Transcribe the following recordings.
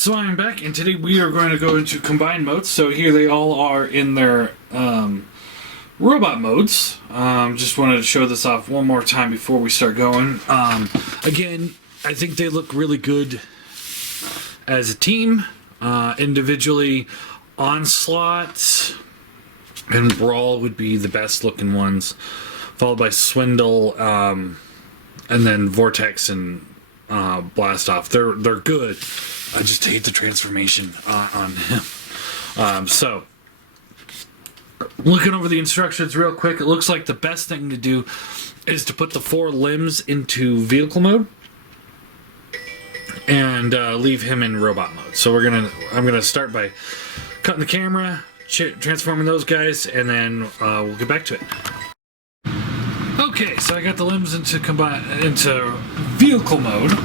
So I'm back, and today we are going to go into combined modes. So here they all are in their robot modes. Just wanted to show this off one more time before we start going. Again, I think they look really good as a team. Individually, Onslaught and Brawl would be the best looking ones, followed by Swindle, and then Vortex and Blast Off. They're good. I just hate the transformation on him. So, looking over the instructions real quick, it looks like the best thing to do is to put the 4 limbs into vehicle mode and leave him in robot mode. So I'm gonna start by cutting the camera, transforming those guys, and then we'll get back to it. Okay, so I got the limbs into vehicle mode,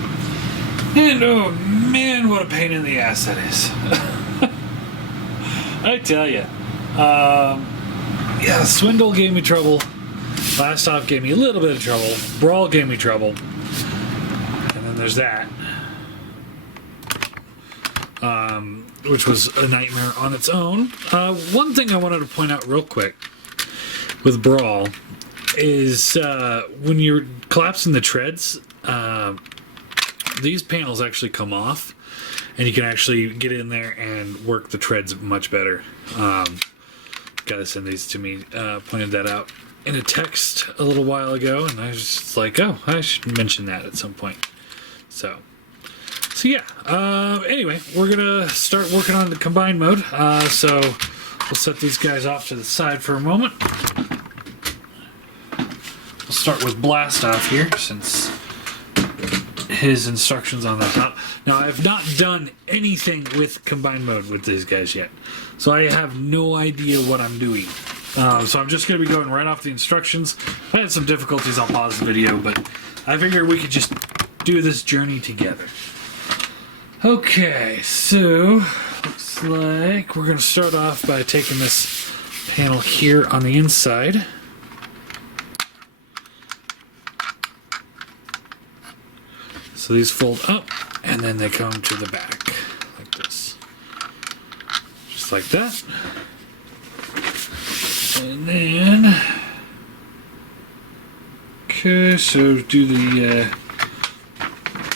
and oh man, what a pain in the ass that is! I tell you, yeah, Swindle gave me trouble. Blast Off gave me a little bit of trouble. Brawl gave me trouble, and then there's that, which was a nightmare on its own. One thing I wanted to point out real quick with Brawl is when you're collapsing the treads, these panels actually come off, and you can actually get in there and work the treads much better. Gotta send these to me. Pointed that out in a text a little while ago, and I was just like, oh, I should mention that at some point. So yeah. Anyway, we're gonna start working on the combined mode. So we'll set these guys off to the side for a moment. We'll start with Blast Off here, since his instructions on the top. Now, I've not done anything with combined mode with these guys yet, so I have no idea what I'm doing. So I'm just going to be going right off the instructions. If I had some difficulties, I'll pause the video, but I figured we could just do this journey together. Okay, so looks like we're going to start off by taking this panel here on the inside. So these fold up, and then they come to the back, like this. Just like that. And then, okay, so do the,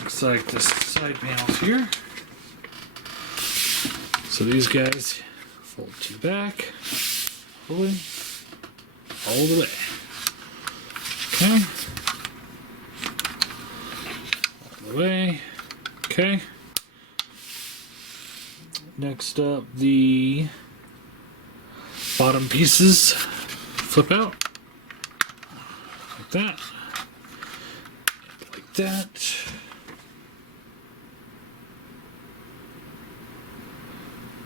looks like the side panels here. So these guys fold to the back, pulling all the way. Okay. Way. Okay. Next up, the bottom pieces flip out like that, like that.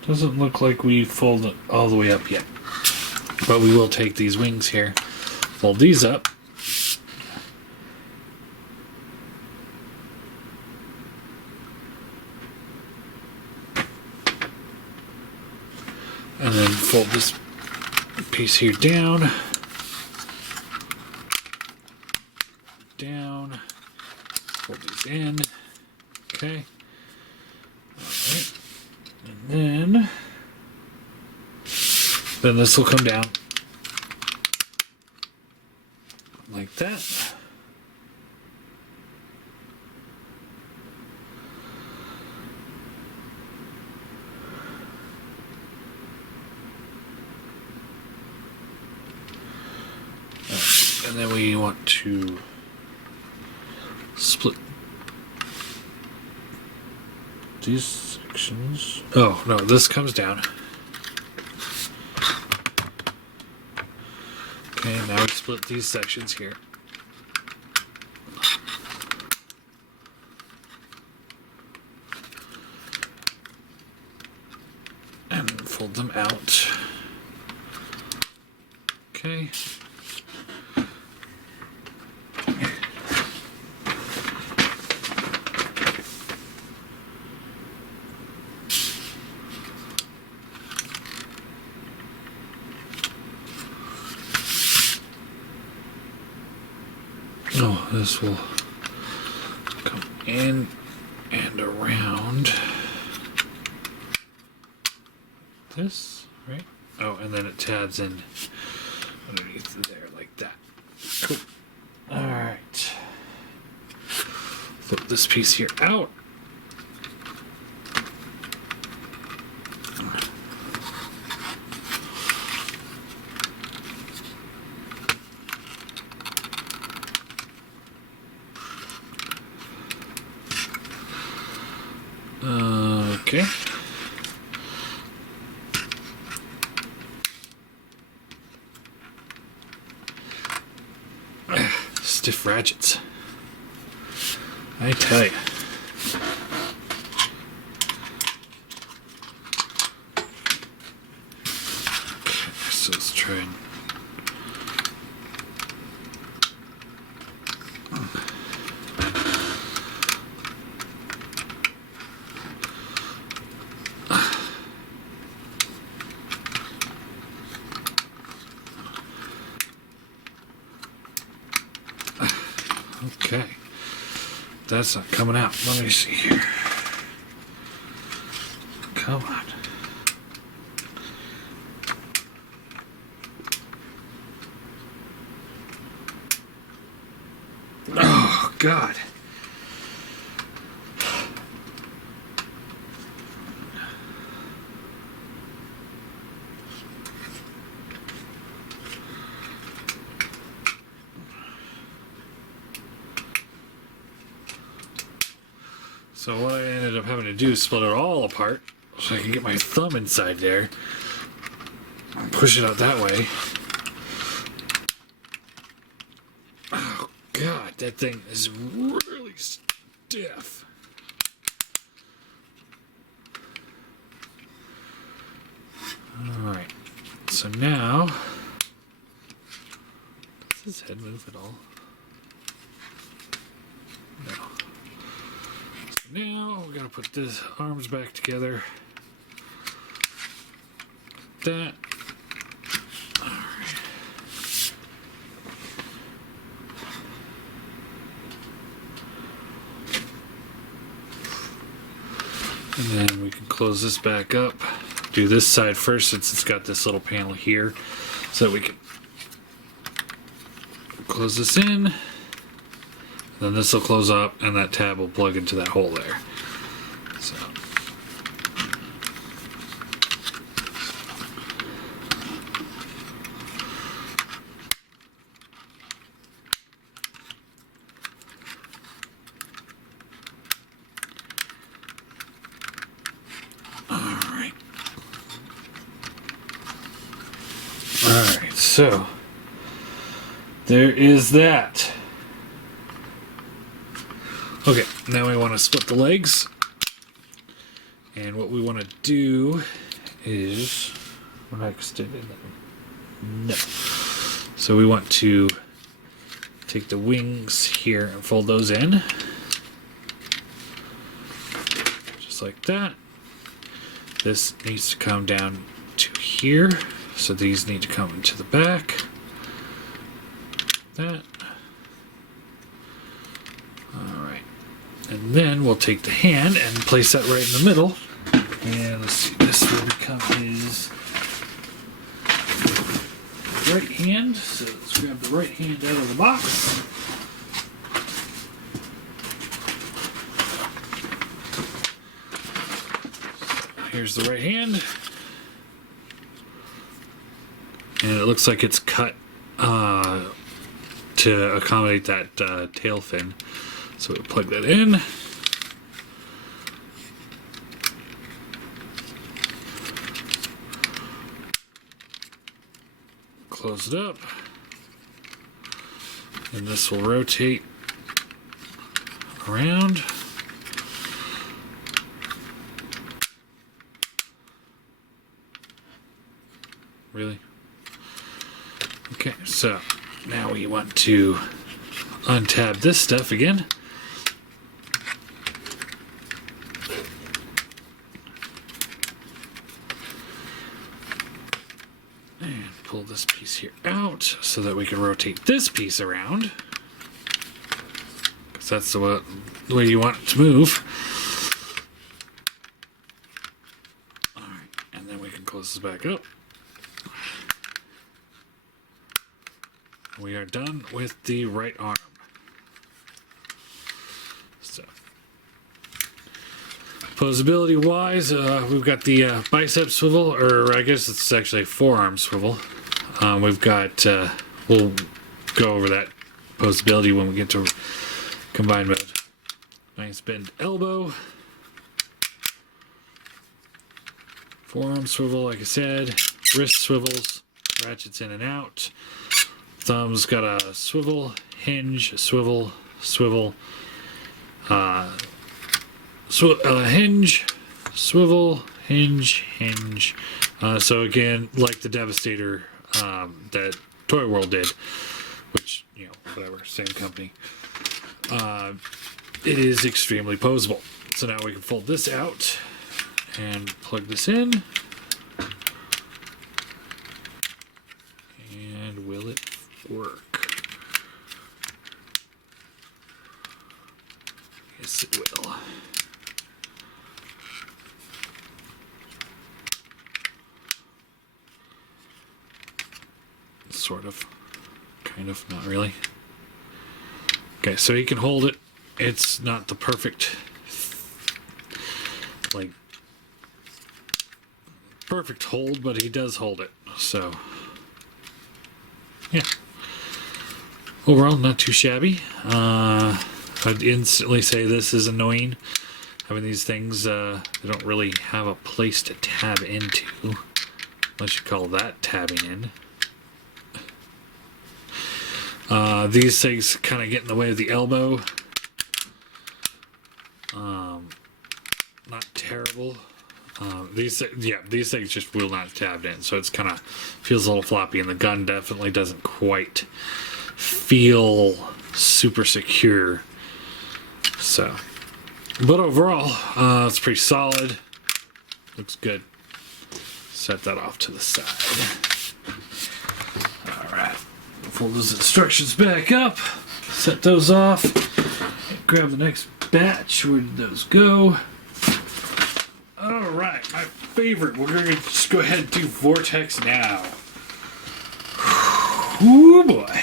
Doesn't look like we fold it all the way up yet, but we will take these wings here, fold these up. And then fold this piece here down, fold these in, okay, alright, and then this will come down, like that. And then we want to split these sections. Oh, no, this comes down. Okay, now we split these sections here. And fold them out. Okay. Oh, this will come in and around. this, right? Oh, and then it tabs in underneath there like that. Cool. Alright. Flip this piece here out. Okay. Stiff ratchets. I tell you. Okay, so let's try and... Okay, that's not coming out. Let me see here. Come on. Oh, God. So what I ended up having to do is split it all apart so I can get my thumb inside there. Push it out that way. Oh God, that thing is really stiff. Alright, so now, does his head move at all? No. Now we gotta put this arms back together. That. Alright. And then we can close this back up. Do this side first since it's got this little panel here. So that we can close this in. Then this will close up and that tab will plug into that hole there. So. Alright. Alright, so there is that. Okay, now we want to split the legs, and what we want to do is, we're not extending them, no. So we want to take the wings here and fold those in, just like that. This needs to come down to here, so these need to come into the back, that. And then we'll take the hand and place that right in the middle. And let's see, this will become his right hand. So let's grab the right hand out of the box. Here's the right hand. And it looks like it's cut to accommodate that tail fin. So we'll plug that in. Close it up. And this will rotate around. Really? Okay, so now we want to untab this stuff again. Pull this piece here out so that we can rotate this piece around, because that's the way you want it to move. Alright, and then we can Close this back up. We are done with the right arm. So, posability wise, we've got the bicep swivel, or I guess it's actually a forearm swivel. We've got, we'll go over that posability when we get to combined mode. Nice bend elbow. Forearm swivel, like I said. Wrist swivels, ratchets in and out. Thumb's got a swivel, hinge, swivel, swivel, hinge, swivel, hinge, hinge. So again, like the Devastator that Toy World did, which, you know, whatever, same company. It is extremely posable. So now we can fold this out and plug this in. And will it work? Yes, it will. Sort of. Kind of. Not really. Okay, so he can hold it. It's not the perfect, like, perfect hold, but he does hold it. So, yeah. Overall, not too shabby. I'd instantly say this is annoying. Having these things, they don't really have a place to tab into, unless you call that tabbing in. These things kind of get in the way of the elbow. Not terrible. These things just will not tab in, so it's kind of feels a little floppy, and the gun definitely doesn't quite feel super secure. So, but overall, it's pretty solid. Looks good. Set that off to the side. All right. Fold those instructions back up. Set those off. Grab the next batch. Where did those go? Alright, my favorite. We're going to just go ahead and do Vortex now. Ooh boy.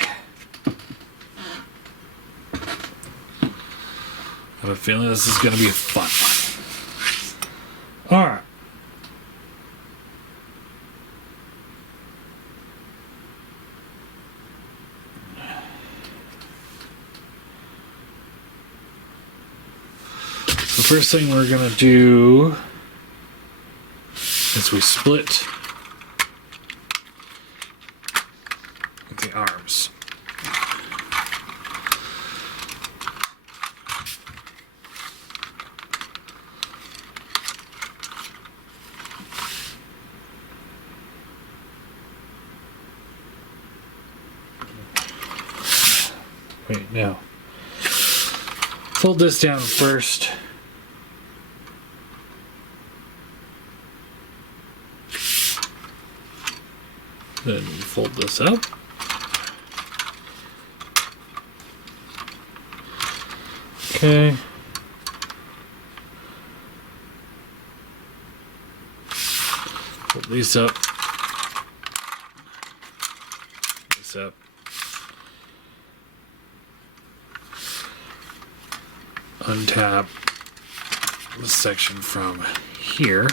I have a feeling this is going to be a fun one. Alright. The first thing we're going to do is we split the arms. Wait, no. Fold this down first. Then you fold this up. Okay. Fold these up. This up. Untap this section from here.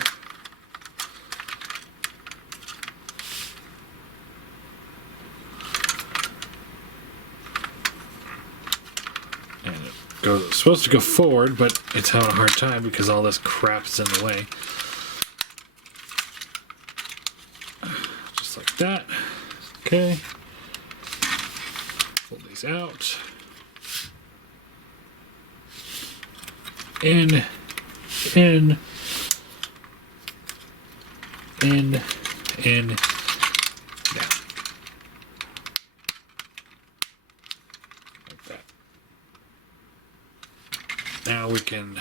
It's supposed to go forward, but it's having a hard time because all this crap's in the way. Just like that. Okay. Fold these out. In. Down. Like that. Now we can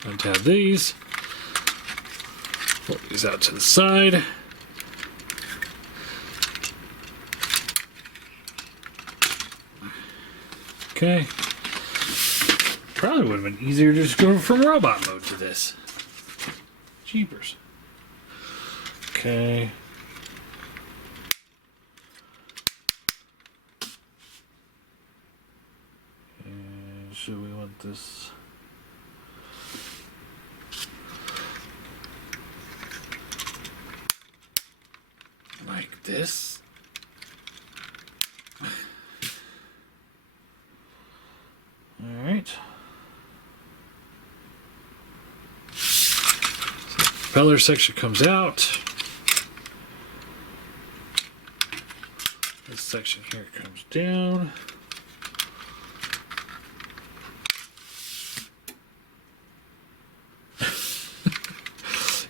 untab these, pull these out to the side. Okay. Probably would have been easier to just go from robot mode to this. Jeepers. Okay. And should we want this? Like this? All right. Propeller section comes out. This section here comes down.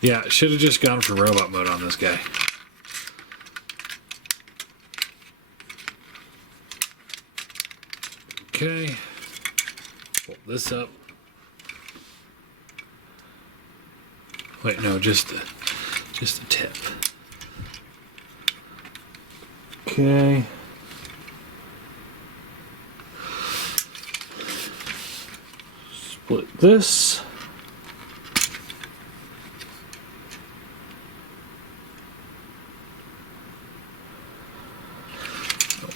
Yeah, should have just gone for robot mode on this guy. Okay. Pull this up. Wait, no, just the tip. Okay. Split this.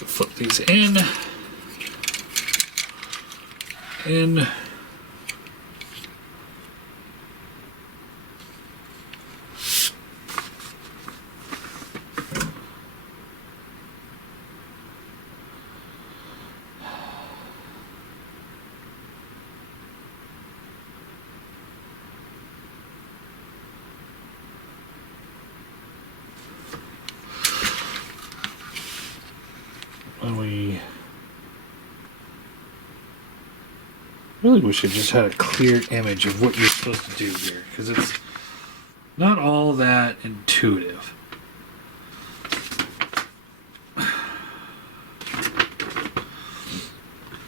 Flip these in. In. And we really wish I just had a clear image of what you're supposed to do here, because it's not all that intuitive.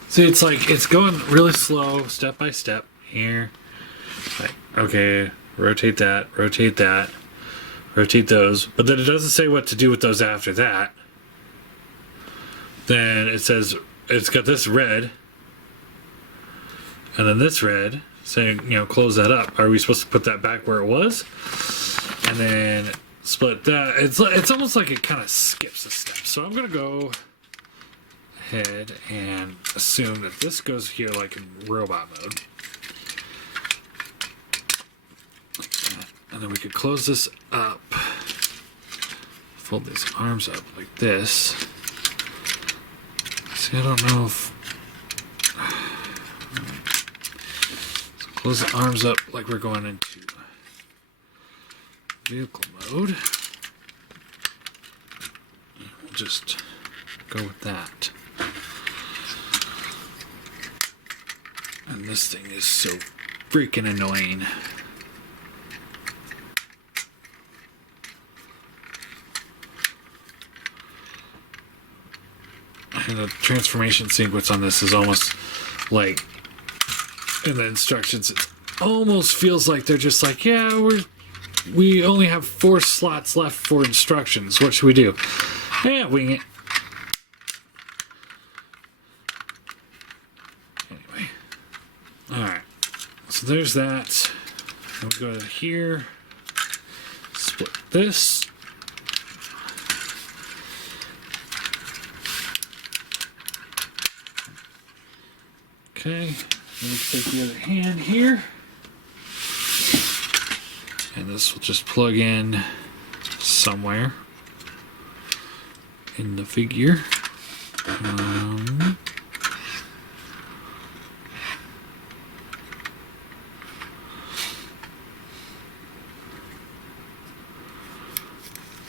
See, it's like it's going really slow, step by step here. Like, okay, rotate that, rotate those, but then it doesn't say what to do with those after that. Then it says it's got this red, and then this red saying, you know, close that up. Are we supposed to put that back where it was? And then split that. It's almost like it kind of skips a step. So I'm gonna go ahead and assume that this goes here like in robot mode. Like that. And then we could close this up. Fold these arms up like this. See, I don't know if... So close the arms up like we're going into vehicle mode. We'll just go with that. And this thing is so freaking annoying. And the transformation sequence on this is almost like, in the instructions, it almost feels like they're just like, yeah, we only have 4 slots left for instructions. What should we do? Yeah, wing it. Anyway. Alright. So there's that. Then we go to here. Split this. Okay, let's take the other hand here, and this will just plug in somewhere in the figure.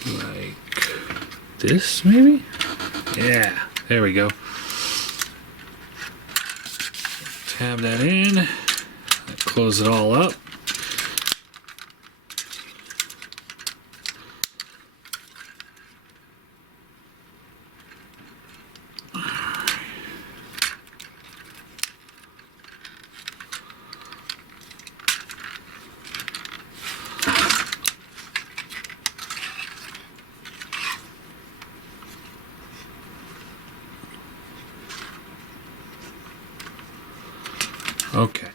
Like this, maybe? Yeah, there we go. Tab that in, close it all up. Okay,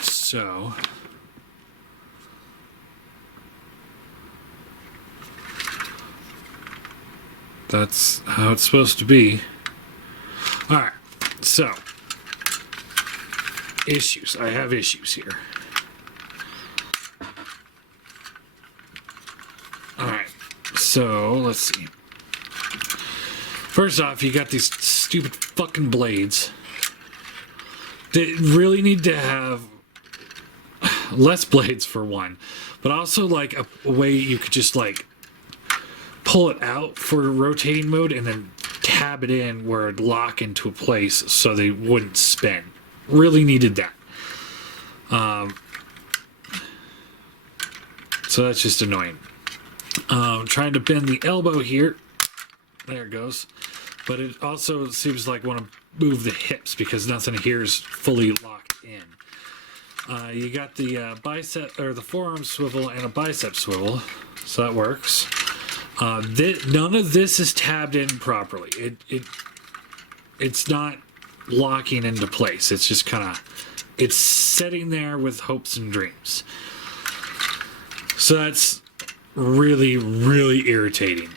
so that's how it's supposed to be. Alright, so issues. I have issues here. Alright, so let's see. First off, you got these stupid fucking blades. They really need to have less blades for one, but also like a way you could just like pull it out for rotating mode and then tab it in where it'd lock into a place so they wouldn't spin. Really needed that. So that's just annoying. Trying to bend the elbow here. There it goes. But it also seems like I want to move the hips because nothing here is fully locked in. You got the bicep or the forearm swivel and a bicep swivel, so that works. None of this is tabbed in properly. It's not locking into place. It's just kind of it's sitting there with hopes and dreams. So that's really, really irritating.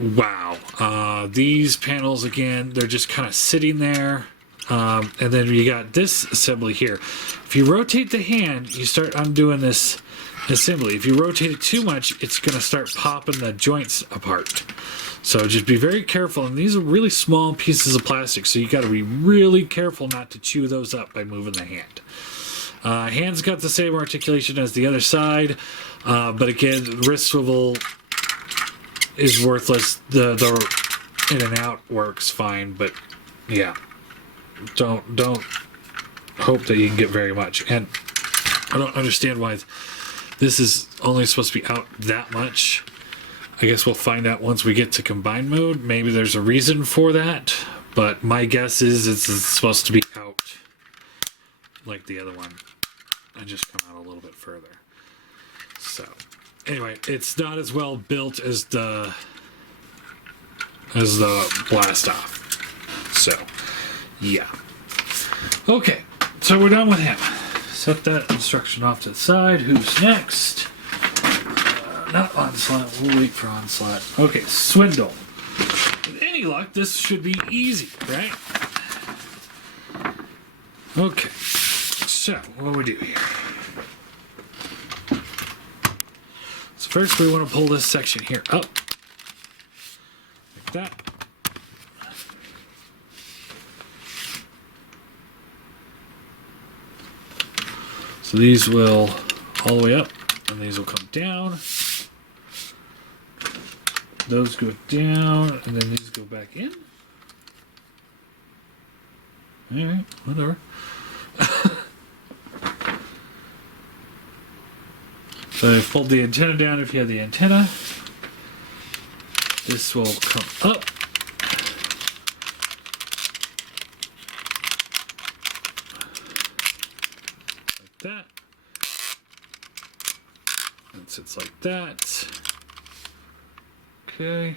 Wow. These panels, again, they're just kind of sitting there. And then you got this assembly here. If you rotate the hand, you start undoing this assembly. If you rotate it too much, it's going to start popping the joints apart. So just be very careful. And these are really small pieces of plastic, so you got to be really careful not to chew those up by moving the hand. Hand's got the same articulation as the other side, but again, the wrist swivel is worthless. The in and out works fine, but yeah, don't hope that you can get very much. And I don't understand why this is only supposed to be out that much. I guess we'll find out once we get to combined mode. Maybe there's a reason for that, but my guess is it's supposed to be out like the other one and just come out a little bit further. So anyway, it's not as well built as the blast off. So yeah. Okay, so we're done with him. Set that instruction off to the side. Who's next? Not Onslaught. We'll wait for Onslaught. Okay, Swindle. With any luck, this should be easy, right? Okay. So, what do we do here? So first we want to pull this section here up. Like that. So these will all the way up, and these will come down. Those go down, and then these go back in. Alright, whatever. So I fold the antenna down if you have the antenna. This will come up. Like that. It sits like that. Okay.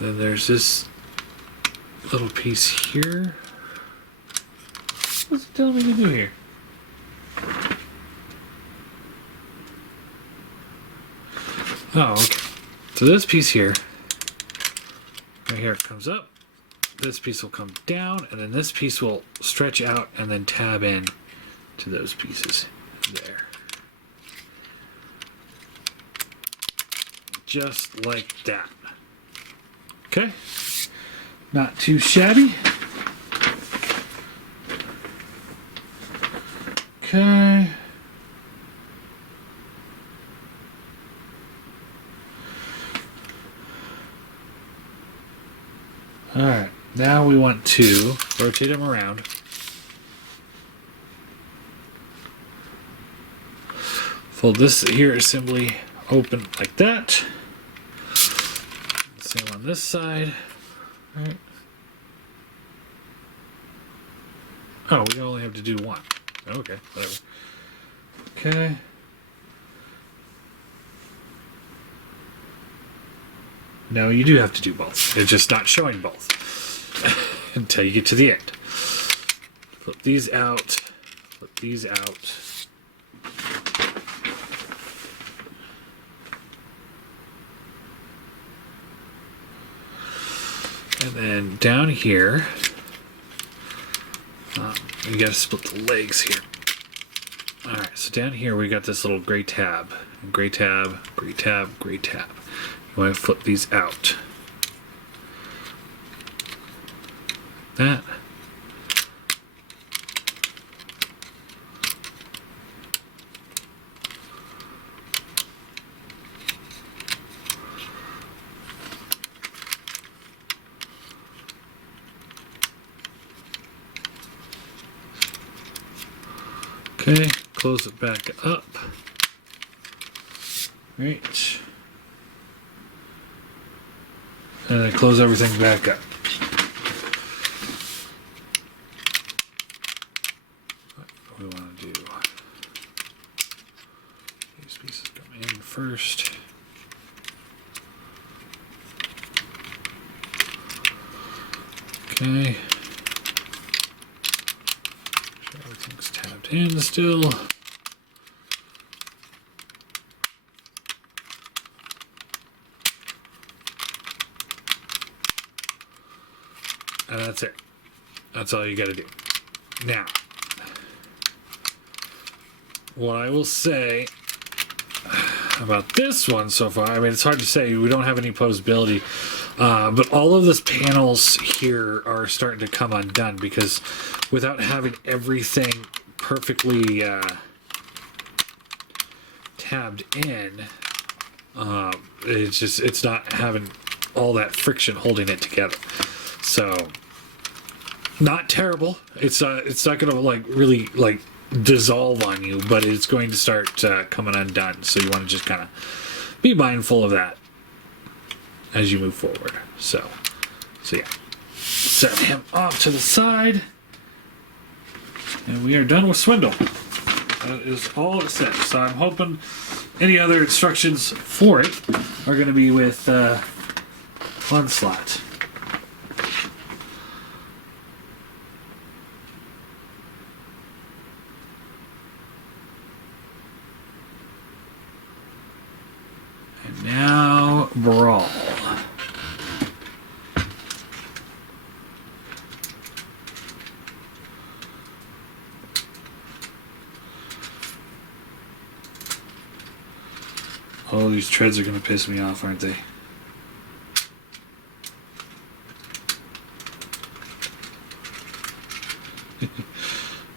And then there's this little piece here. What's it telling me to do here? Oh, okay. So this piece here, right here, comes up. This piece will come down, and then this piece will stretch out and then tab in to those pieces there. Just like that. Okay. Not too shabby. Okay. Alright, now we want to rotate them around. Fold this here assembly open like that. Same on this side. Right. Oh, we only have to do one. Okay, whatever. Okay. No, you do have to do both. It's just not showing both until you get to the end. Flip these out. Flip these out. And then down here, you got to split the legs here. All right, so down here we got this little gray tab, gray tab, gray tab, gray tab. You want to flip these out. That. Okay, close it back up. Right. And then close everything back up. What do we want to do? These pieces come in first. Okay. Everything's tabbed in still. And that's it. That's all you got to do. Now, what I will say about this one so far, I mean, it's hard to say. We don't have any poseability. But all of those panels here are starting to come undone because without having everything perfectly tabbed in, it's not having all that friction holding it together. So, not terrible. It's not going to like really like dissolve on you, but it's going to start coming undone. So you want to just kind of be mindful of that as you move forward. So yeah. Set him off to the side. And we are done with Swindle. That is all it says. So I'm hoping any other instructions for it are going to be with Onslaught. And now, Brawl. Oh, these treads are going to piss me off, aren't they?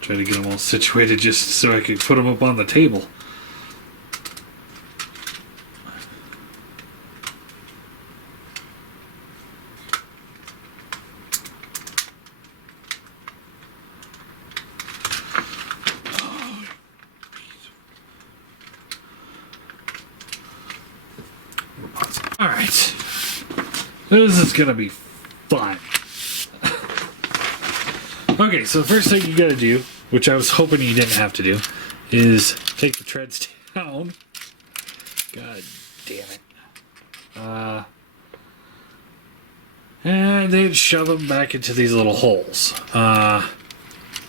Try to get them all situated just so I can put them up on the table. Alright. This is gonna be fun. Okay, so the first thing you gotta do, which I was hoping you didn't have to do, is take the treads down. God damn it. And then shove them back into these little holes.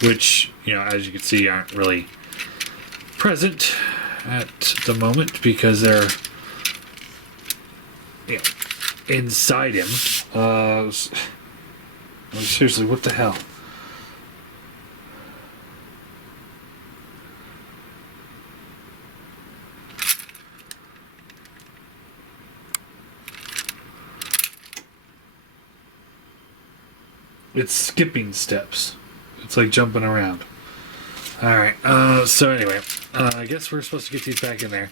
Which, you know, as you can see, aren't really present at the moment because they're inside him. Seriously, what the hell? It's skipping steps. It's like jumping around. Alright, so anyway, I guess we're supposed to get these back in there.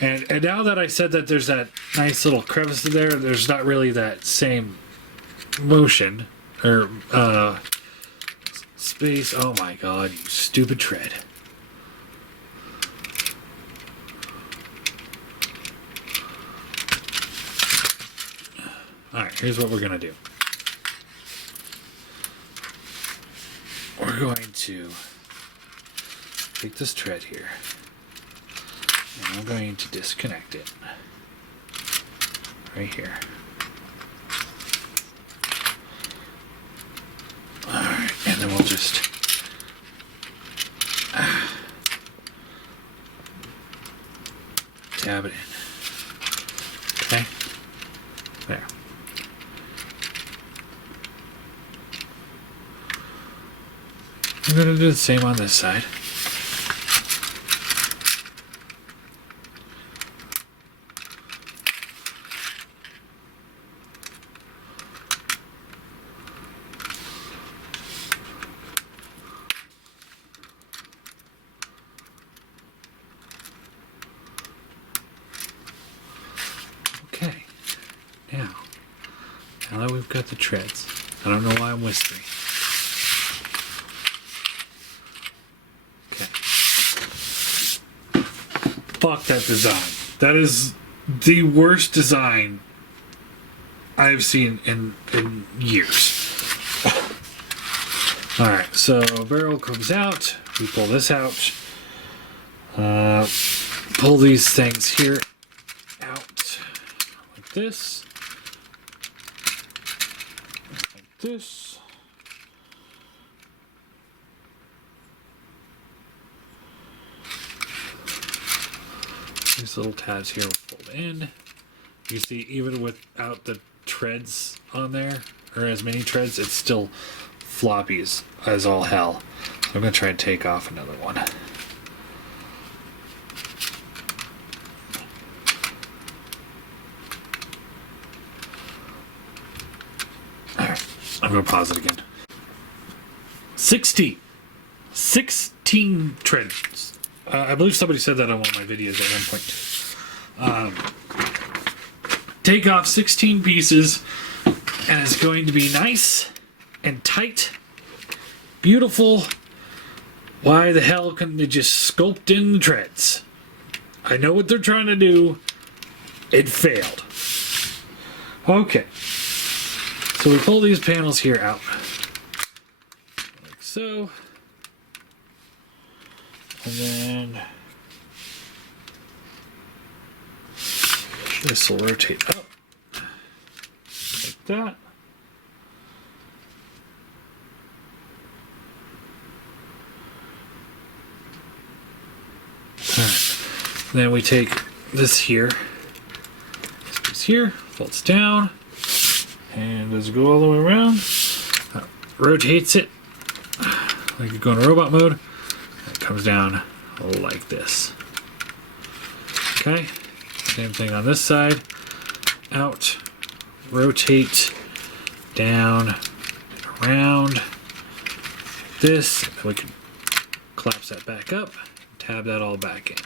And now that I said that there's that nice little crevice in there, there's not really that same motion or space. Oh my god, you stupid tread. Alright, here's what we're going to do. We're going to take this tread here. And I'm going to disconnect it right here. Alright, and then we'll just dab it in. Okay. There. I'm going to do the same on this side. Okay. Now that we've got the treads, I don't know why I'm whispering. Fuck that design. That is the worst design I've seen in years. Alright, so barrel comes out. We pull this out. Pull these things here out. Like this. Like this. These little tabs here will fold in. You see, even without the treads on there, or as many treads, it's still floppy as all hell. So I'm going to try and take off another one. Alright, I'm going to pause it again. 16 treads. I believe somebody said that on one of my videos at one point. Take off 16 pieces, and it's going to be nice and tight, beautiful. Why the hell couldn't they just sculpt in the treads? I know what they're trying to do. It failed. Okay. So we pull these panels here out. Like so. And then this will rotate up like that. Alright. Then we take this here, this piece here, folds down, and does it go all the way around? Rotates it like you go in robot mode. Comes down like this. Okay, same thing on this side. Out, rotate, down, around. This, we can collapse that back up, tab that all back in.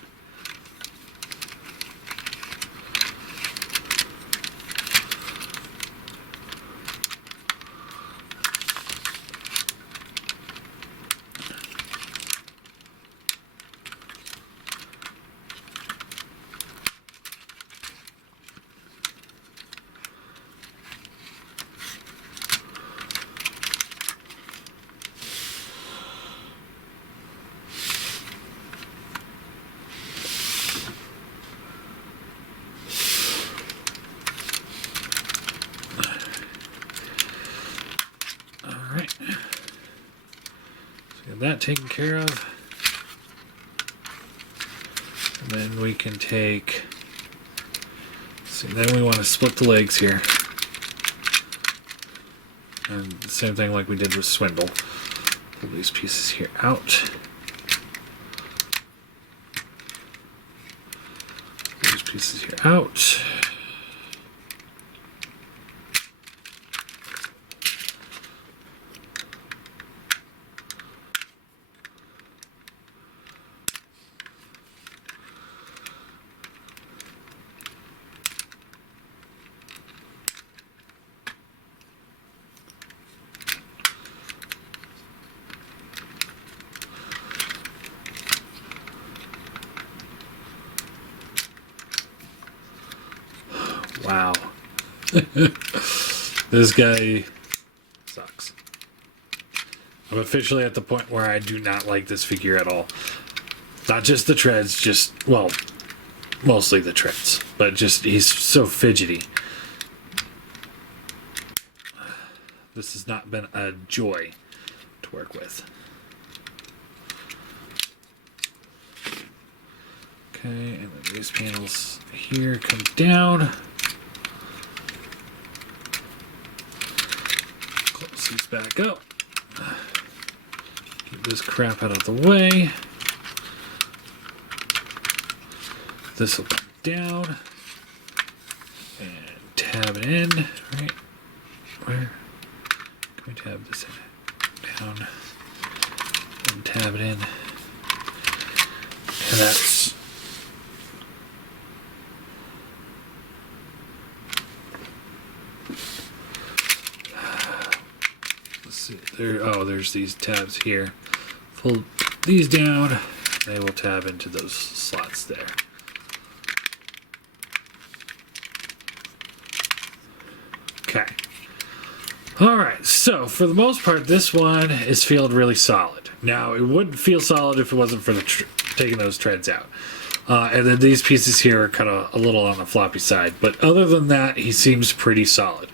That taken care of. And then we can take, see, then we want to split the legs here. And the same thing like we did with Swindle. Pull these pieces here out. Pull these pieces here out. Wow. This guy sucks. I'm officially at the point where I do not like this figure at all. Not just the treads, just, well, mostly the treads. But just, he's so fidgety. This has not been a joy to work with. Okay, and then these panels here come down. Close these back up. Get this crap out of the way. This will come down. And tab it in. Right? Where? Can we tab this in? Down. And tab it in. And that's let's see there. Oh, there's these tabs here. Pull these down, they will tab into those slots there. Okay. Alright, so for the most part this one is feeling really solid. Now it wouldn't feel solid if it wasn't for the taking those treads out. And then these pieces here are kind of a little on the floppy side. But other than that, he seems pretty solid.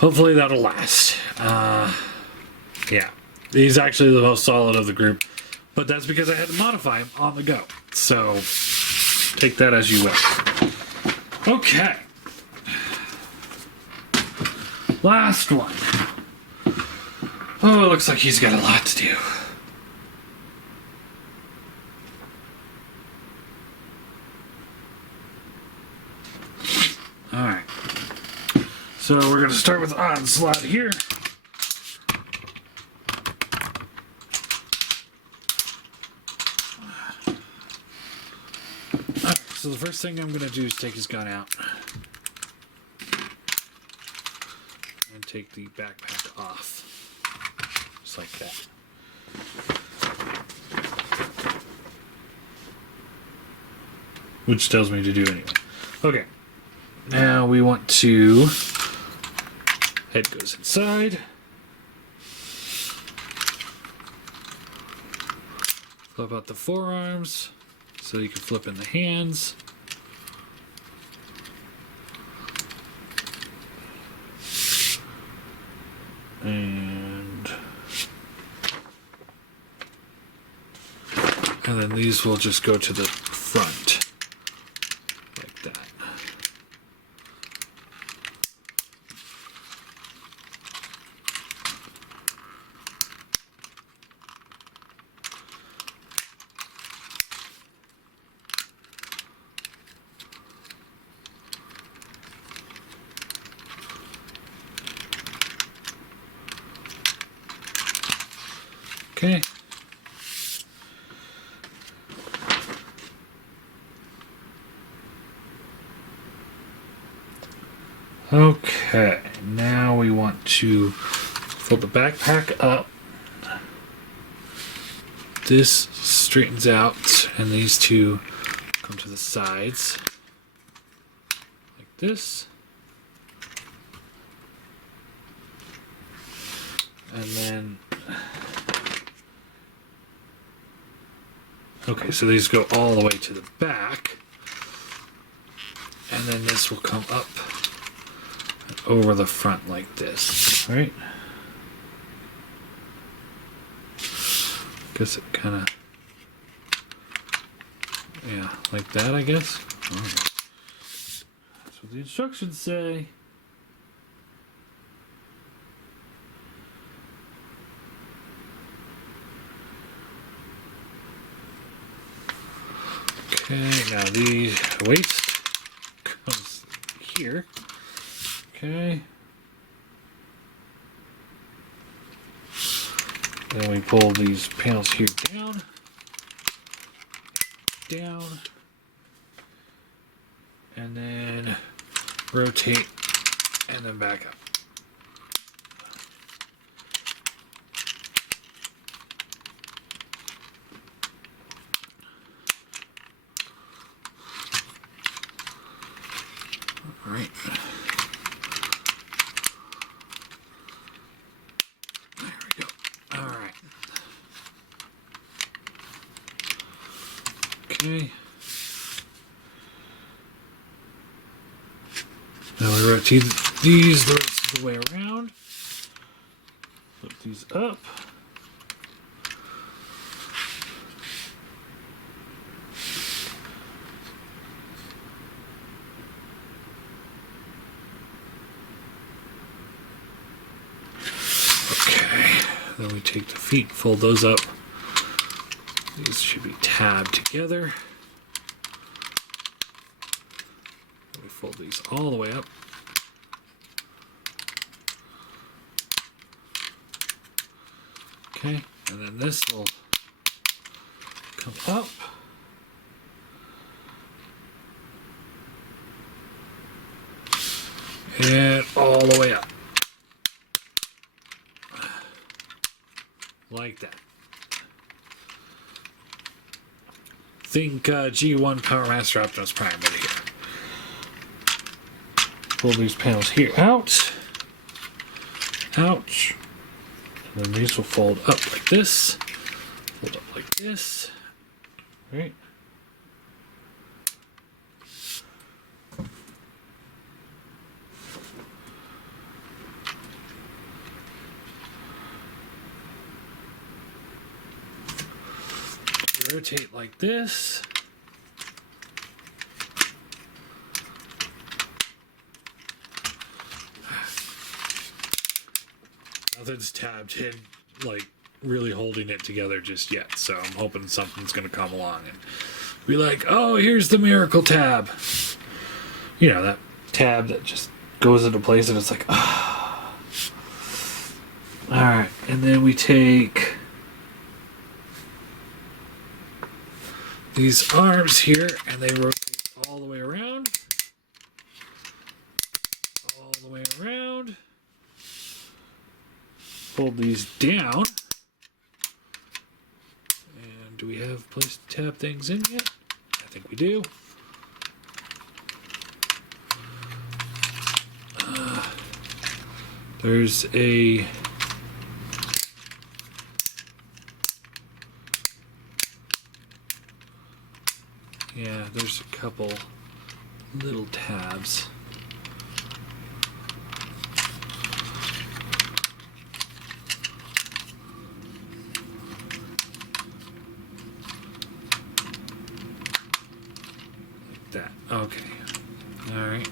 Hopefully that'll last. Yeah. He's actually the most solid of the group. But that's because I had to modify him on the go. So, take that as you will. Okay. Last one. Oh, it looks like he's got a lot to do. Alright. So we're going to start with Onslaught here. Alright, so the first thing I'm going to do is take his gun out. And take the backpack off. Just like that. Which tells me to do anyway. Okay. Now we want to... Head goes inside. Flip out the forearms so you can flip in the hands. And then these will just go to the front. Like that. Okay. Okay, now we want to fold the backpack up. This straightens out, and these two come to the sides, like this. And then, okay, so these go all the way to the back, and then this will come up over the front like this, right? Guess it kind of, yeah, like that, I guess. Okay. That's what the instructions say. Okay, now the waist comes here. Okay. Then we pull these panels here down, and then rotate, and then back up. All right. There we go. All right. Okay. Now we rotate these the rest of the way around. Flip these up. then we take the feet, fold those up. These should be tabbed together. We fold these all the way up. Okay, and then this will come up. And all the way up. Like that. Think G1 Power Master Optimus Prime right here. Pull these panels here out. Ouch. And then these will fold up like this. Fold up like this. Right. Rotate like this. Nothing's tabbed in, like really holding it together just yet, so I'm hoping something's gonna come along and be like, oh, here's the miracle tab. You know, that tab that just goes into place and it's like, ah. Alright, and then we take these arms here and they rotate all the way around. All the way around. Fold these down. And do we have a place to tab things in yet? I think we do. There's a there's a couple little tabs. Like that. Okay. Alright.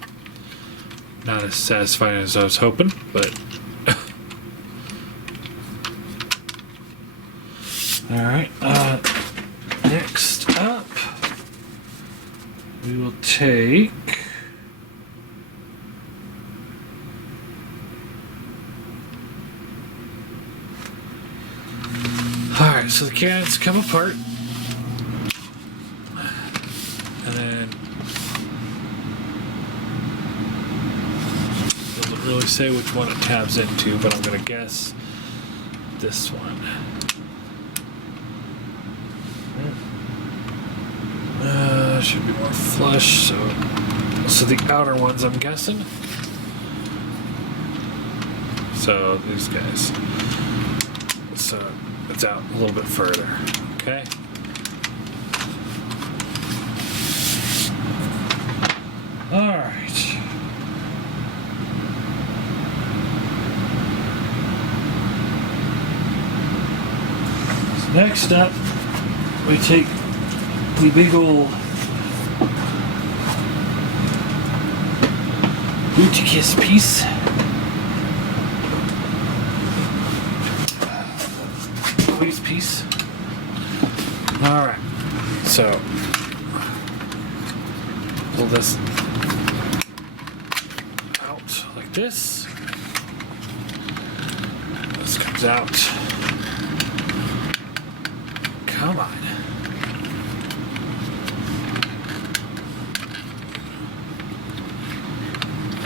Not as satisfying as I was hoping, but alright. Next up, we will take alright, so the cannons come apart. And then doesn't really say which one it tabs into, but I'm gonna guess this one. Should be more flush, so the outer ones I'm guessing. So these guys. So it's out a little bit further. Okay. Alright. So next up, we take the big old Bruticus piece. Piece. Alright. So pull this out like this. This comes out. Come on.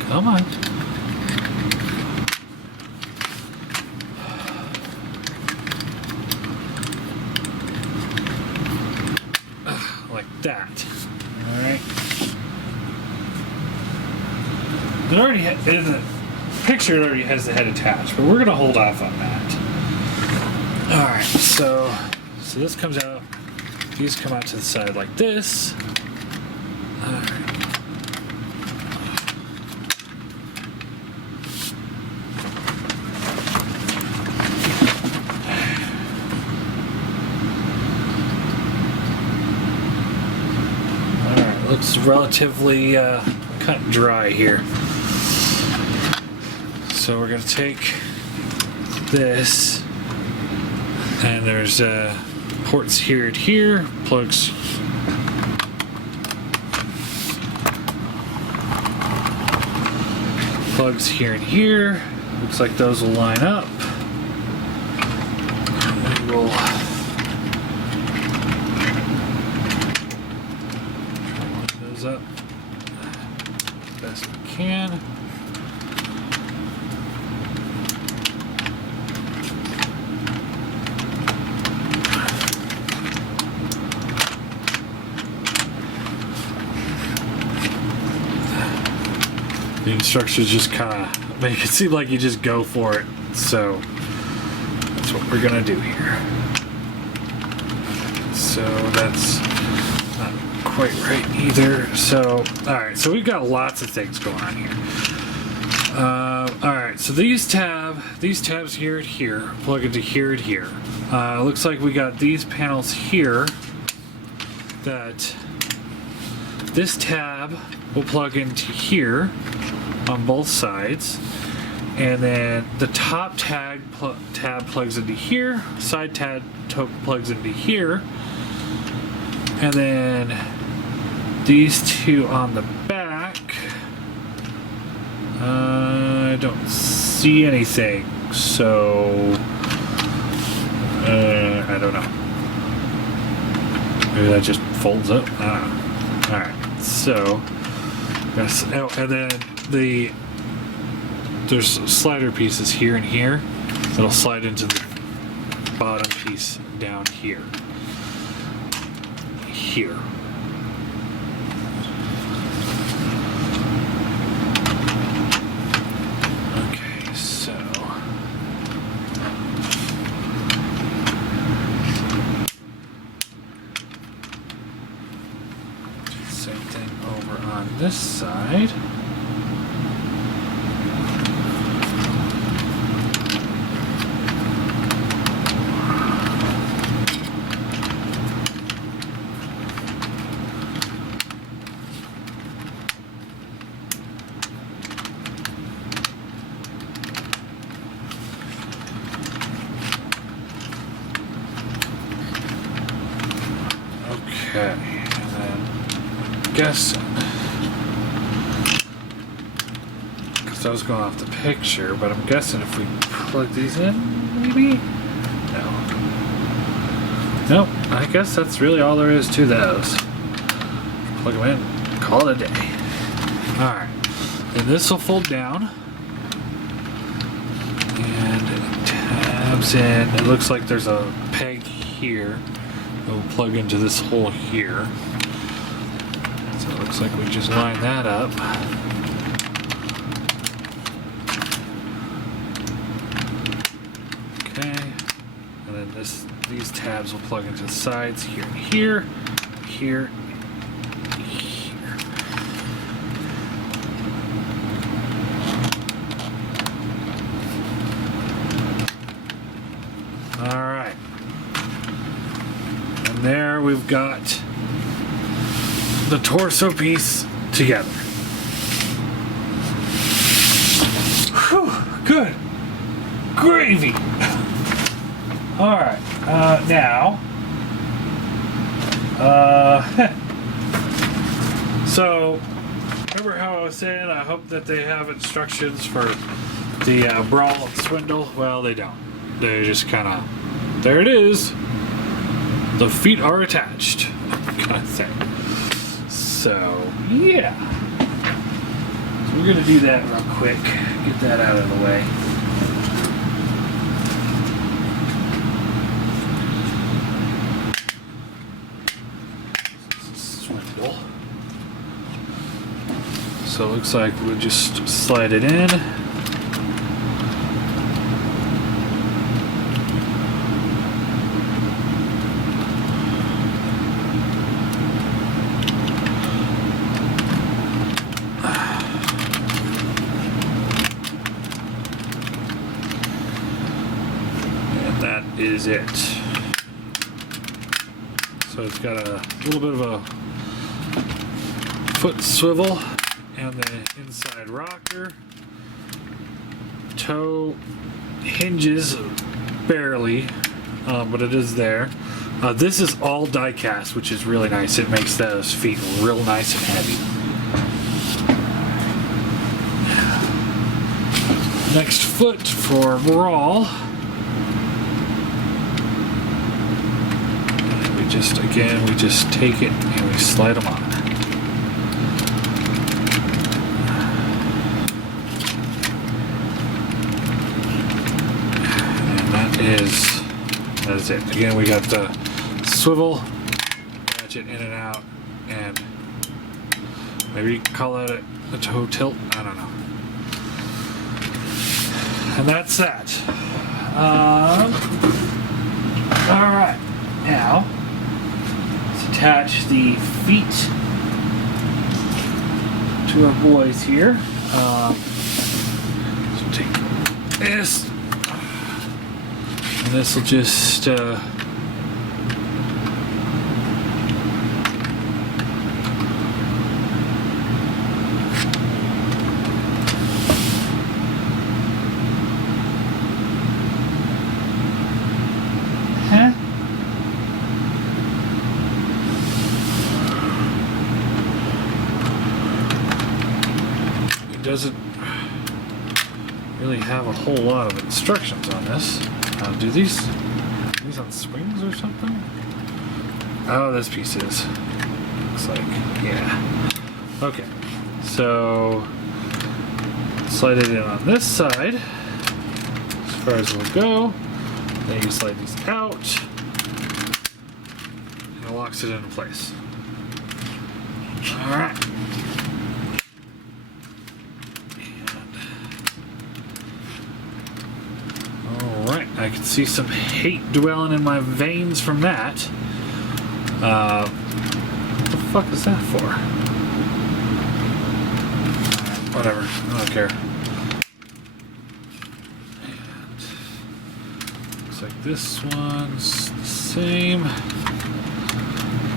Come on. Like that. Alright. It already in the picture it already has the head attached, but we're gonna hold off on that. Alright, so this comes out. These come out to the side like this. Alright. Looks relatively cut and dry here. So we're going to take this And there's ports here and here, plugs here and here. Looks like those will line up. We will line those up as best we can. The instructions just kind of make it seem like you just go for it. So that's what we're gonna do here. So that's not quite right either. So, alright, so we've got lots of things going on here. Alright, so these tabs here and here plug into here and here. Looks like we got these panels here that this tab will plug into here on both sides, and then the top tab plugs into here, side tab plugs into here, and then these two on the back, I don't see anything, so I don't know. Maybe that just folds up. I don't know. Alright, so yes, oh, and then there's slider pieces here and here that'll slide into the bottom piece down here. Okay, so same thing over on this side. Okay, and then guessing, because I was going off the picture, but I'm guessing if we plug these in, maybe? No. Nope, I guess that's really all there is to those. Plug them in, call it a day. Alright, then this will fold down, and it tabs in. It looks like there's a peg here. We'll plug into this hole here. So it looks like we just line that up. Okay. And then these tabs will plug into the sides here and here, here, here. All right. There we've got the torso piece together. Whew, good gravy. All right, now, so remember how I was saying I hope that they have instructions for the brawl and swindle? Well, they don't. They just kind of, there it is. The feet are attached, kind of thing. So, yeah. So we're going to do that real quick. Get that out of the way. Swindle. So it looks like we'll just slide it in. Is it. So it's got a little bit of a foot swivel and the inside rocker. Toe hinges barely but it is there. This is all die cast, which is really nice. It makes those feet real nice and heavy. Next foot for Brawl. And we just take it and we slide them on. And that is it. Again, we got the swivel, ratchet in and out, and maybe call that a toe tilt. I don't know. And that's that. Alright, now let's attach the feet to our boys here. So take this, and this will just doesn't really have a whole lot of instructions on this. Do these on springs or something? Oh, this piece is. Looks like, yeah. Okay, so slide it in on this side as far as we'll go. Then you slide these out, and it locks it into place. All right. I can see some hate dwelling in my veins from that. What the fuck is that for? Whatever, I don't care. And looks like this one's the same.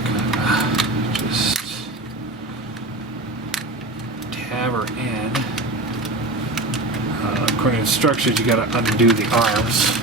Gotta just tab her in. According to instructions, you gotta undo the arms.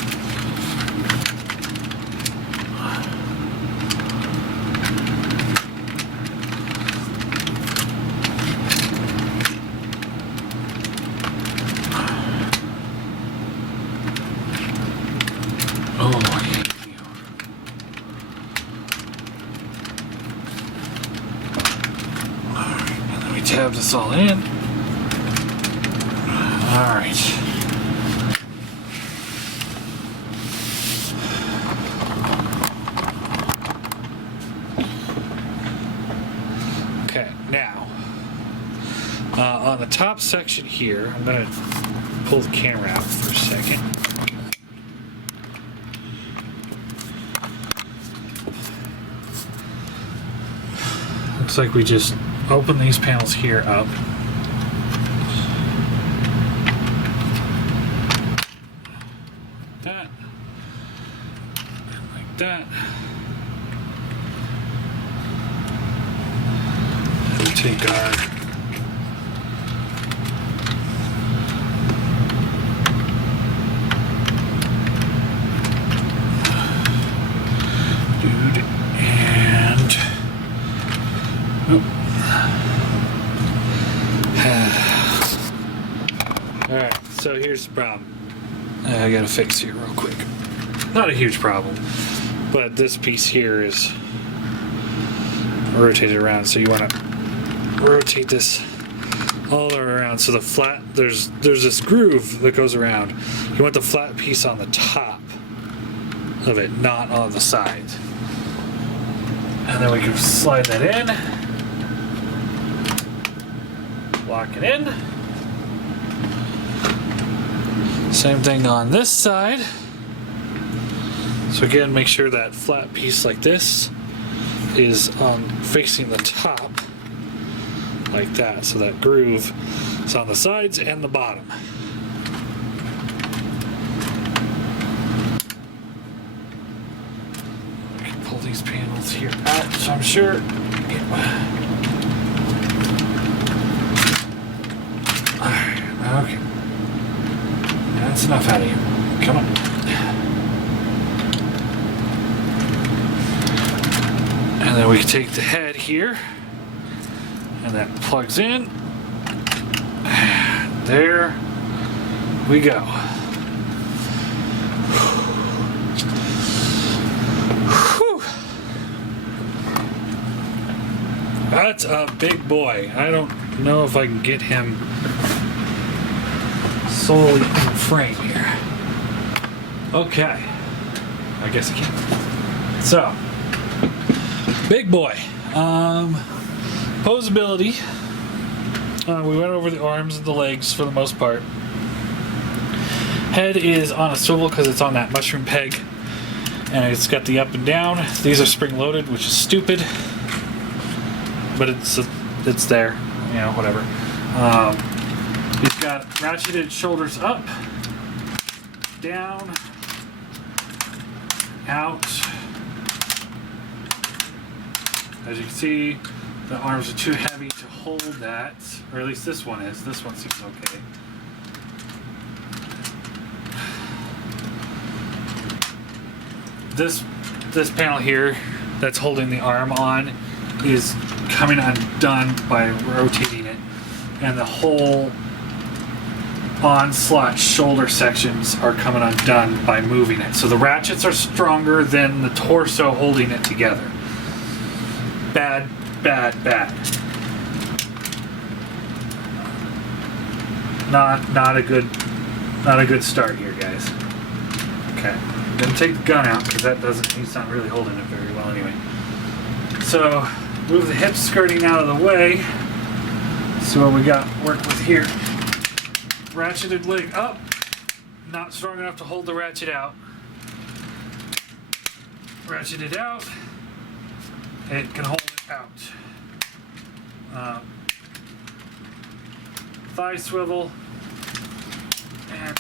Tab this all in. All right. Okay, now on the top section here, I'm going to pull the camera out for a second. Looks like we just open these panels here up. That. And like that. And we take our dude and Alright, so here's the problem. I gotta fix here real quick. Not a huge problem, but this piece here is rotated around, so you want to rotate this all the way around. So the flat, there's this groove that goes around. You want the flat piece on the top of it, not on the sides. And then we can slide that in. Lock it in. Same thing on this side. So again, make sure that flat piece like this is facing the top like that, so that groove is on the sides and the bottom. I can pull these panels here out, so I'm sure. Okay. That's enough out of you. Come on. then we can take the head here, and that plugs in. There we go. Whew. That's a big boy. I don't know if I can get him solely in the frame here. Okay. I guess I can. So, big boy. Poseability. We went over the arms and the legs for the most part. Head is on a swivel because it's on that mushroom peg. And it's got the up and down. These are spring-loaded, which is stupid. But it's there. You know, whatever. He's got ratcheted shoulders up, down, out. As you can see, the arms are too heavy to hold that, or at least this one is. This one seems okay. This panel here that's holding the arm on is coming undone by rotating it, and the whole onslaught shoulder sections are coming undone by moving it. So the ratchets are stronger than the torso holding it together. Bad, bad, bad. Not a good start here, guys. Okay, I'm gonna take the gun out because he's not really holding it very well anyway. So move the hip skirting out of the way. See what we got to work with here. Ratcheted leg up, not strong enough to hold the ratchet out. Ratchet it out, it can hold it out. Thigh swivel, and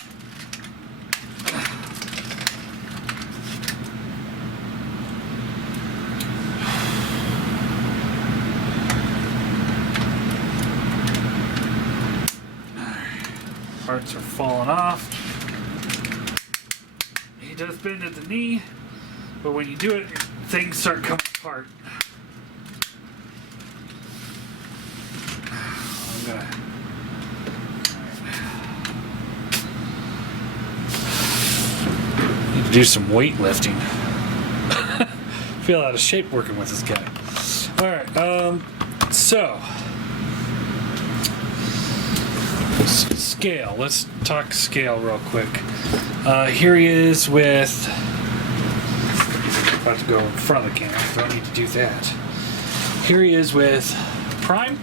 parts are falling off. He does bend at the knee, but when you do it, things start coming apart. I'm gonna need to do some weightlifting. Feel out of shape working with this guy. All right, so. Scale. Let's talk scale real quick. Here he is with. About to go in front of the camera. Don't need to do that. Here he is with Prime.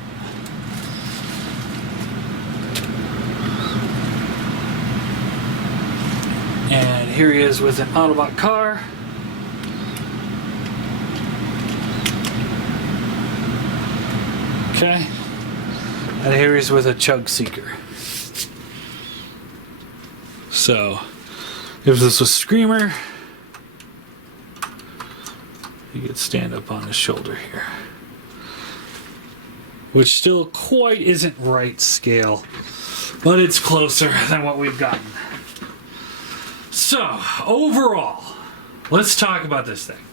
And here he is with an Autobot car. Okay. And here he's with a Chug Seeker. So, if this was Screamer, he could stand up on his shoulder here. Which still quite isn't right scale, but it's closer than what we've gotten. So, overall, let's talk about this thing.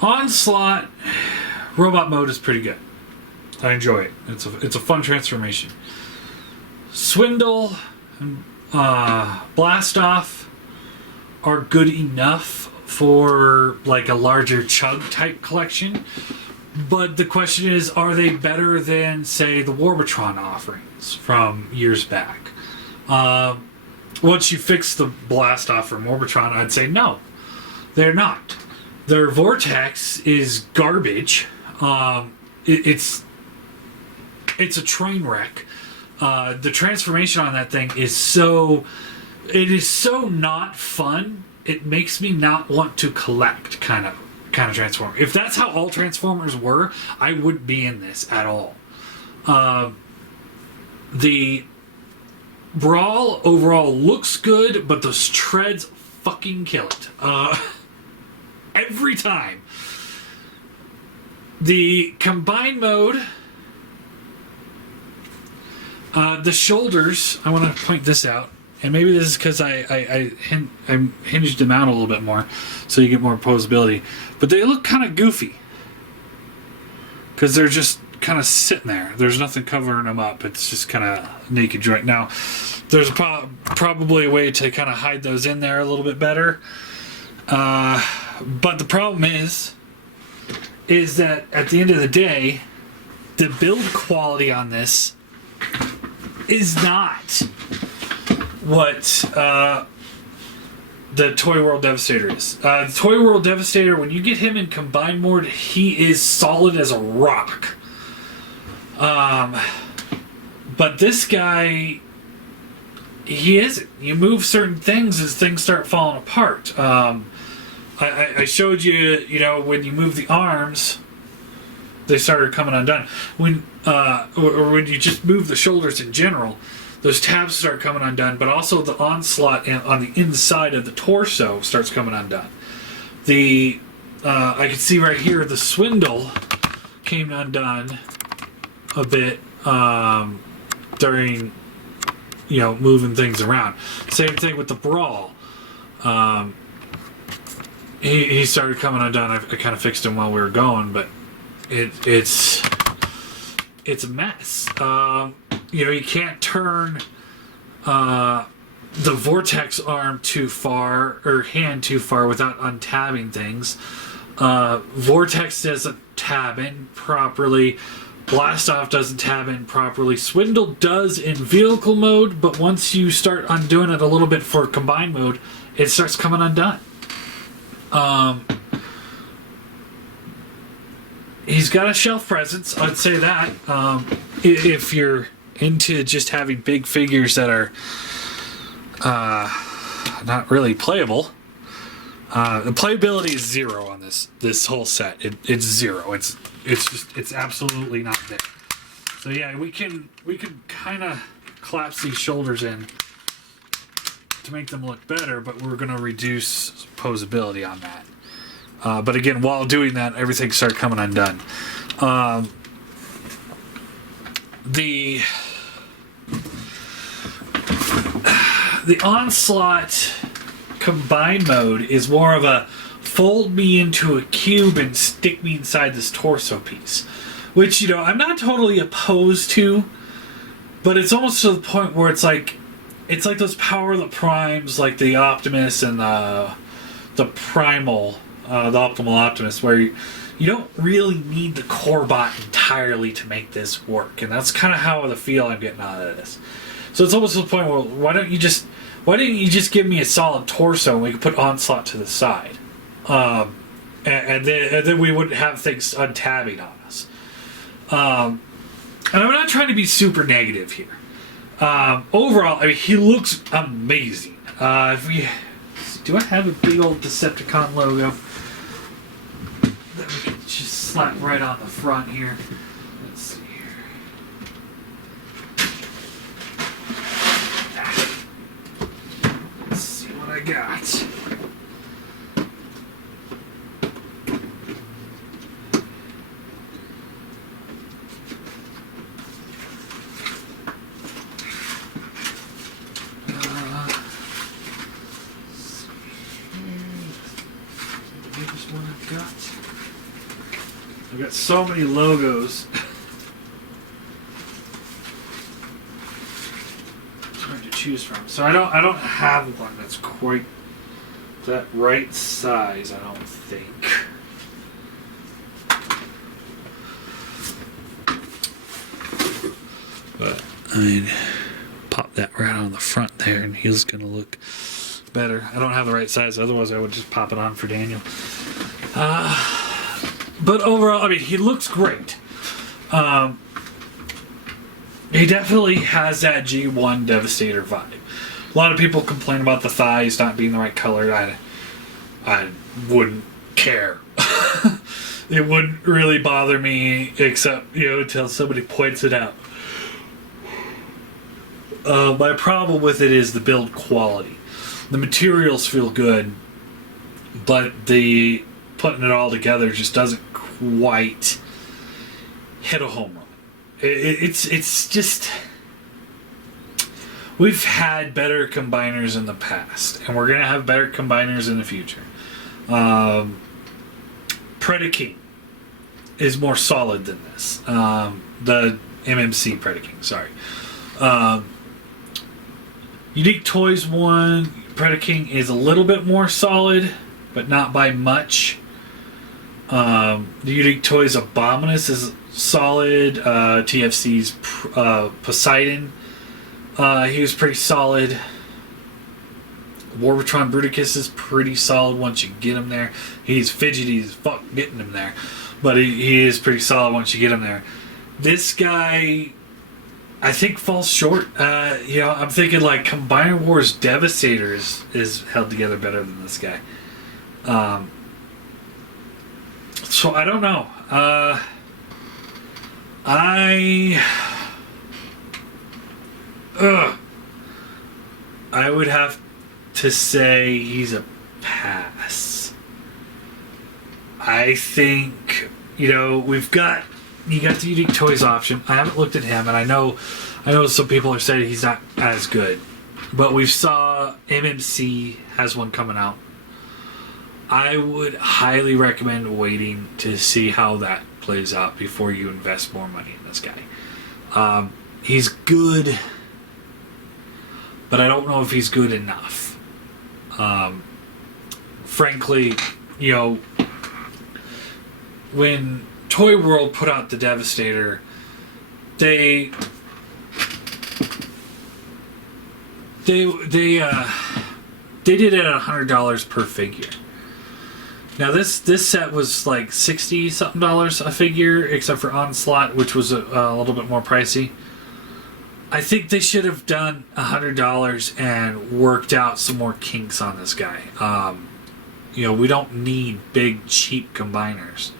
Onslaught robot mode is pretty good. I enjoy it. It's a fun transformation. Swindle and Blast Off are good enough for like a larger Chug type collection, but the question is, are they better than, say, the Warbotron offerings from years back? Once you fix the Blast Off from Warbotron, I'd say no, they're not. Their Vortex is garbage. It's a train wreck. The transformation on that thing is so not fun. It makes me not want to collect kind of Transformer. If that's how all Transformers were, I wouldn't be in this at all. The Brawl overall looks good, but those treads fucking kill it. Every time. The combined mode, the shoulders, I want to point this out, and maybe this is because I hinged them out a little bit more, so you get more posability. But they look kind of goofy because they're just kind of sitting there. There's nothing covering them up. It's just kind of naked joint. Now, there's probably a way to kind of hide those in there a little bit better. But the problem is that at the end of the day, the build quality on this is not what the Toy World Devastator is. The Toy World Devastator, when you get him in combined mode, he is solid as a rock. But this guy, he isn't. You move certain things as things start falling apart. I showed you, when you move the arms, they started coming undone. When when you just move the shoulders in general, those tabs start coming undone, but also the onslaught on the inside of the torso starts coming undone. I can see right here the swindle came undone a bit during moving things around. Same thing with the brawl. He started coming undone. I kind of fixed him while we were going, but it's a mess. You can't turn the vortex arm too far or hand too far without untabbing things. Vortex doesn't tab in properly. Blast off doesn't tab in properly. Swindle does in vehicle mode, but once you start undoing it a little bit for combined mode, it starts coming undone. He's got a shelf presence, I'd say that. If you're into just having big figures that are not really playable, the playability is 0 on this whole set. It's 0. It's absolutely not there. So yeah, we can kind of collapse these shoulders in to make them look better, but we're going to reduce posability on that. But again, while doing that, everything started coming undone. The Onslaught combined mode is more of a fold me into a cube and stick me inside this torso piece, which I'm not totally opposed to, but it's almost to the point where it's like those Power of the Primes, like the Optimus and the Primal, the Optimal Optimus, where you don't really need the core bot entirely to make this work, and that's kind of how the feel I'm getting out of this. So it's almost to the point where why didn't you just give me a solid torso and we could put Onslaught to the side, and then we wouldn't have things untabbing on us. And I'm not trying to be super negative here. Overall, he looks amazing. Do I have a big old Decepticon logo that we can just slap right on the front here? Let's see here. Let's see what I got. I've got so many logos. It's hard to choose from. So I don't have one that's quite that right size, I don't think. But pop that right on the front there, and he's gonna look better. I don't have the right size, otherwise I would just pop it on for Daniel. But overall, he looks great. He definitely has that G1 Devastator vibe. A lot of people complain about the thighs not being the right color. I wouldn't care. It wouldn't really bother me, except until somebody points it out. My problem with it is the build quality. The materials feel good, but the putting it all together just doesn't quite hit a home run. It's just we've had better combiners in the past, and we're gonna have better combiners in the future. Predaking is more solid than this. The MMC Predaking, sorry. Unique Toys one, Predaking is a little bit more solid, but not by much. The Unique Toys Abominus is solid. TFC's Poseidon, he was pretty solid. Warbitron Bruticus is pretty solid once you get him there. He's fidgety as fuck getting him there, but he is pretty solid once you get him there. This guy, I think, falls short. I'm thinking like Combiner Wars Devastator is held together better than this guy. So I don't know. I would have to say he's a pass. I think, we've got the Unique Toys option. I haven't looked at him, and I know some people are saying he's not as good, but we saw MMC has one coming out. I would highly recommend waiting to see how that plays out before you invest more money in this guy. He's good, but I don't know if he's good enough. Frankly, when Toy World put out the Devastator, they did it at $100 per figure. Now this set was like $60 something a figure, except for Onslaught, which was a little bit more pricey. I think they should have done $100 and worked out some more kinks on this guy. We don't need big, cheap combiners.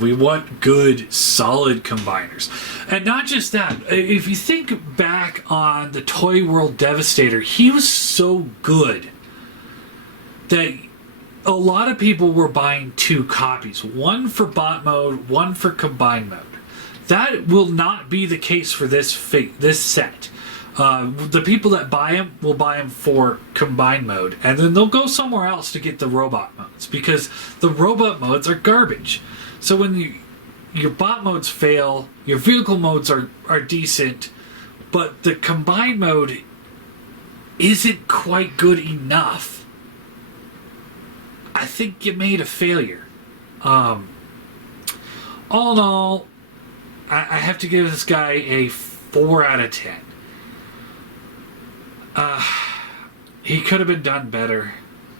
We want good, solid combiners. And not just that. If you think back on the Toy World Devastator, he was so good that a lot of people were buying 2 copies. One for bot mode, one for combine mode. That will not be the case for this set. The people that buy them will buy them for combine mode, and then they'll go somewhere else to get the robot modes, because the robot modes are garbage. So when your bot modes fail, your vehicle modes are decent, but the combine mode isn't quite good enough. I think you made a failure. All in all, I have to give this guy a 4 out of 10. He could have been done better.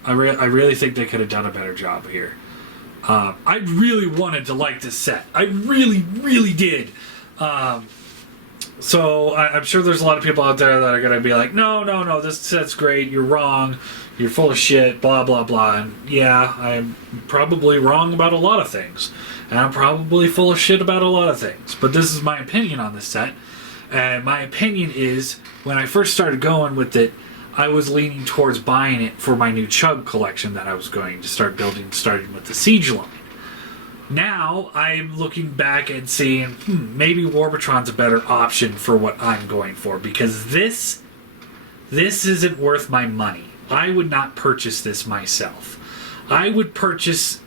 I really think they could have done a better job here. I really wanted to like this set. I really, really did. So I'm sure there's a lot of people out there that are going to be like, no, this set's great. You're wrong. You're full of shit, blah, blah, blah. And yeah, I'm probably wrong about a lot of things. And I'm probably full of shit about a lot of things. But this is my opinion on this set. And my opinion is, when I first started going with it, I was leaning towards buying it for my new Chug collection that I was going to start building, starting with the Siege line. Now, I'm looking back and seeing, maybe Warbitron's a better option for what I'm going for. Because this isn't worth my money. I would not purchase this myself. I would purchase,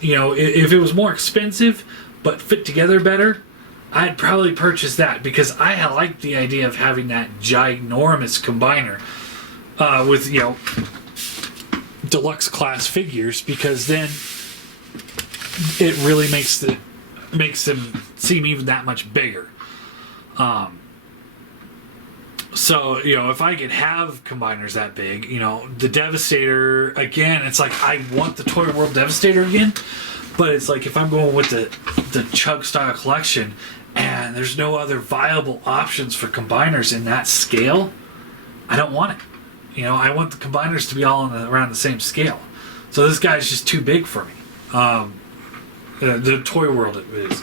if it was more expensive, but fit together better, I'd probably purchase that, because I like the idea of having that ginormous combiner with, deluxe class figures, because then it really makes them seem even that much bigger. So, if I could have combiners that big, the Devastator, again, it's like, I want the Toy World Devastator again, but it's like, if I'm going with the Chug style collection, and there's no other viable options for combiners in that scale, I don't want it. I want the combiners to be all around the same scale. So this guy's just too big for me. The Toy World it is.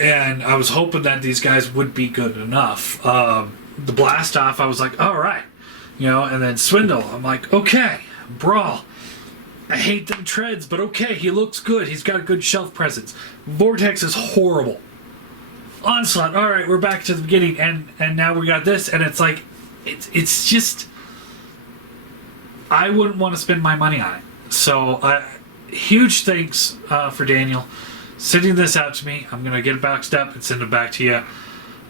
And I was hoping that these guys would be good enough. The Blast Off, I was like, all right. And then Swindle, I'm like, okay. Brawl, I hate them treads, but okay, he looks good. He's got a good shelf presence. Vortex is horrible. Onslaught. All right, we're back to the beginning, and now we got this, and it's like, it's just, I wouldn't want to spend my money on it. So, huge thanks for Daniel sending this out to me. I'm gonna get it boxed up and send it back to you.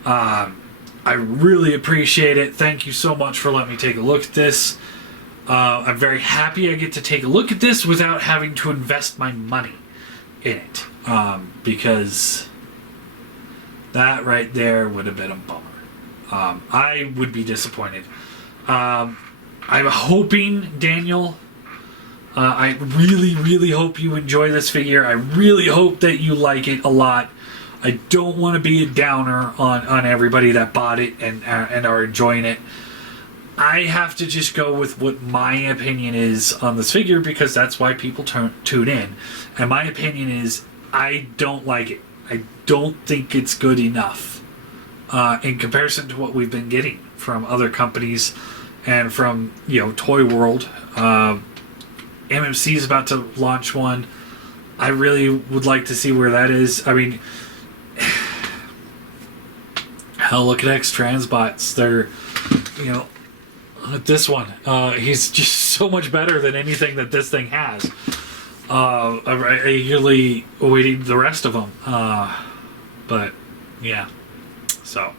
I really appreciate it. Thank you so much for letting me take a look at this. I'm very happy I get to take a look at this without having to invest my money in it, because that right there would have been a bummer. I would be disappointed. I'm hoping, Daniel, I really, really hope you enjoy this figure. I really hope that you like it a lot. I don't want to be a downer on everybody that bought it and are enjoying it. I have to just go with what my opinion is on this figure, because that's why people tune in. And my opinion is, I don't like it. I don't think it's good enough in comparison to what we've been getting from other companies and from, Toy World. MMC is about to launch one. I really would like to see where that is. I mean, hell, look at X-Transbots. They're, this one. He's just so much better than anything that this thing has. I'm eagerly awaiting the rest of them. But, yeah. So,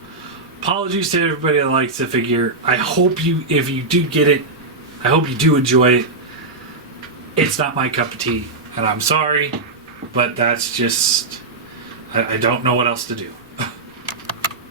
apologies to everybody that likes the figure. I hope if you do get it, I hope you do enjoy it. It's not my cup of tea, and I'm sorry, but that's just, I don't know what else to do.